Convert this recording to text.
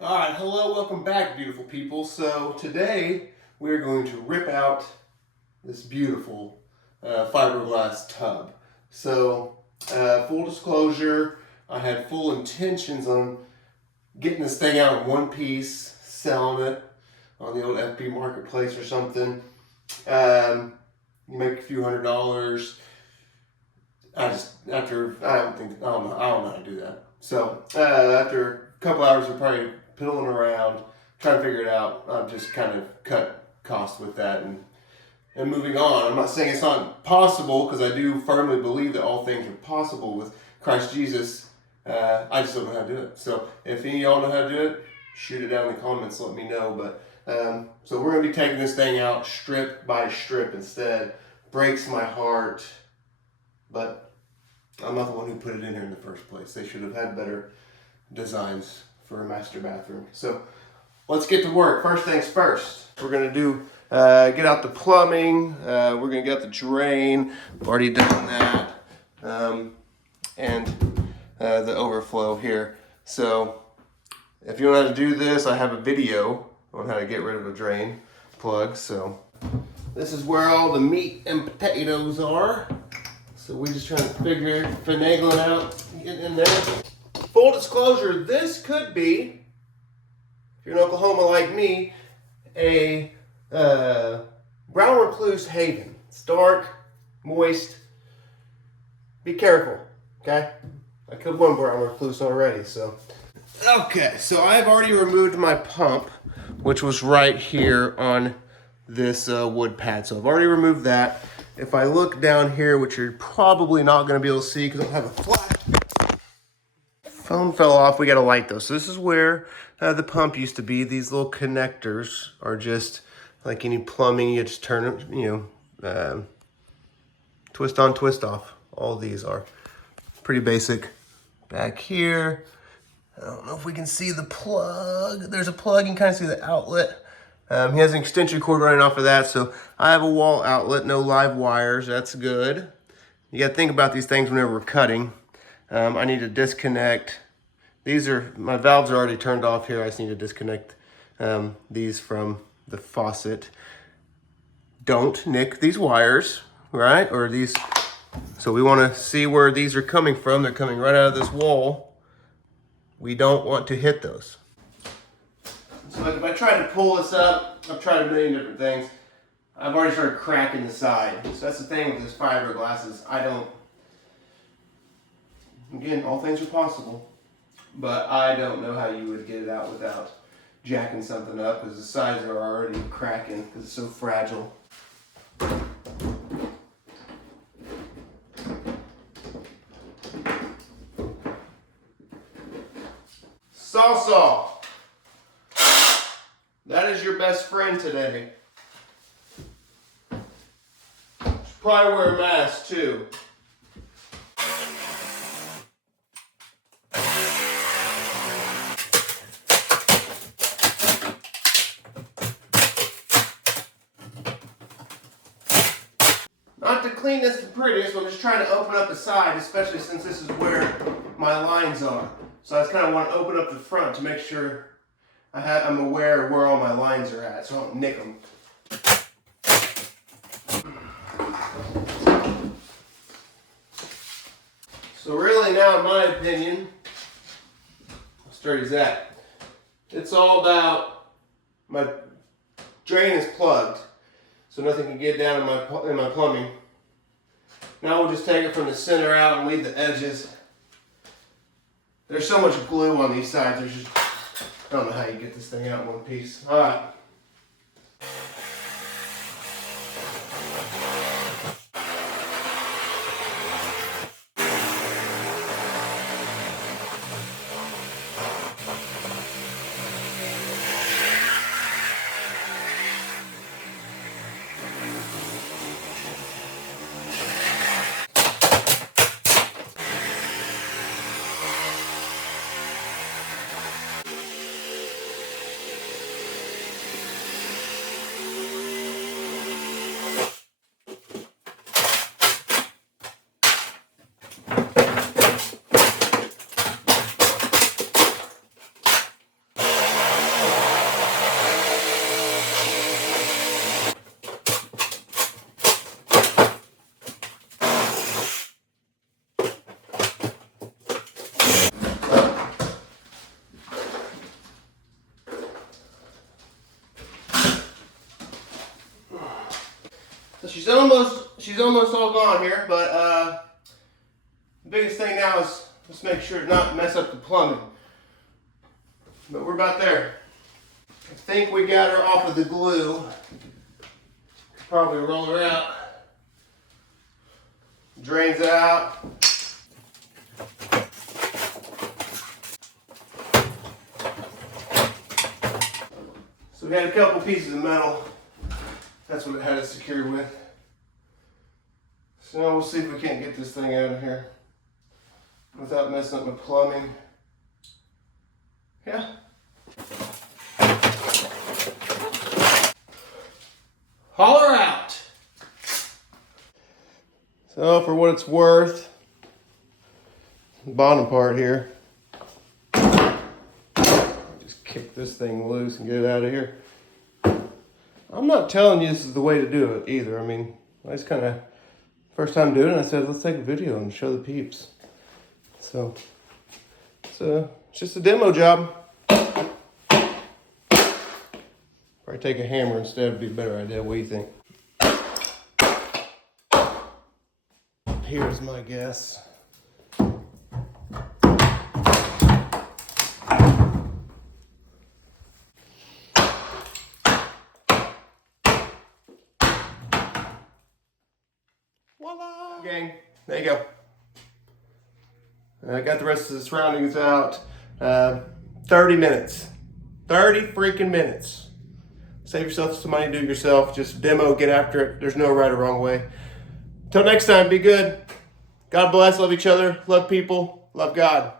All right, hello, welcome back, beautiful people. So today we're going to rip out this beautiful fiberglass tub. So full disclosure, I had full intentions on getting this thing out in one piece, selling it on the old FB marketplace or something. You make a few $100s. I don't know how to do that. So after a couple hours of probably piddling around, trying to figure it out, I've just kind of cut costs with that and moving on. I'm not saying it's not possible, because I do firmly believe that all things are possible with Christ Jesus. I just don't know how to do it. So if any of y'all know how to do it, shoot it down in the comments, let me know. But so we're going to be taking this thing out strip by strip instead. Breaks my heart, but I'm not the one who put it in here in the first place. They should have had better designs for a master bathroom. So let's get to work. First things first, we're going to do get out the plumbing. We're going to get out the drain. I've already done that. And the overflow here. So if you know how to do this, I have a video on how to get rid of a drain plug. So this is where all the meat and potatoes are. So we just trying to finagle it out, get in there. Full disclosure, this could be, if you're in Oklahoma like me, a brown recluse haven. It's dark, moist. Be careful, okay? I killed one brown recluse already, so. Okay, so I've already removed my pump, which was right here on this wood pad. So I've already removed that. If I look down here, which you're probably not going to be able to see because I don't have a flash. Phone fell off. We got to light those. So this is where the pump used to be. These little connectors are just like any plumbing. You just turn them, twist on, twist off. All these are pretty basic. Back here, I don't know if we can see the plug. There's a plug. You can kind of see the outlet. He has an extension cord running off of that, so I have a wall outlet, no live wires. That's good. You got to think about these things whenever we're cutting. I need to disconnect. My valves are already turned off here. I just need to disconnect these from the faucet. Don't nick these wires, right? Or these. So we want to see where these are coming from. They're coming right out of this wall. We don't want to hit those. So if I try to pull this up, I've tried a million different things. I've already started cracking the side. So that's the thing with this fiberglass is again, all things are possible, but I don't know how you would get it out without jacking something up, because the sides are already cracking because it's so fragile. Saw. That is your best friend today. Should probably wear a mask too. Not to clean this the prettiest, I'm just trying to open up the side, especially since this is where my lines are. So I just kind of want to open up the front to make sure I'm aware of where all my lines are at, so I don't nick them. So really now, in my opinion, how sturdy is that? It's all about my drain is plugged, so nothing can get down in my plumbing. Now we'll just take it from the center out and leave the edges. There's so much glue on these sides, I don't know how you get this thing out in one piece. All right. she's almost all gone here, but the biggest thing now is let's make sure to not mess up the plumbing. But we're about there. I think we got her off of the glue. Probably roll her out. Drains it out. So we had a couple pieces of metal. That's what it had it secured with. So now we'll see if we can't get this thing out of here without messing up my plumbing. Yeah. Holler out. So for what it's worth, the bottom part here, just kick this thing loose and get it out of here. I'm not telling you this is the way to do it either. I mean, I just kind of, first time doing it, I said, let's take a video and show the peeps. So, it's just a demo job. Probably take a hammer instead would be a better idea. What do you think? Here's my guess. Voila! Gang, there you go. I got the rest of the surroundings out. 30 minutes. 30 freaking minutes. Save yourself some money, do it yourself. Just demo, get after it. There's no right or wrong way. Until next time, be good. God bless, love each other, love people, love God.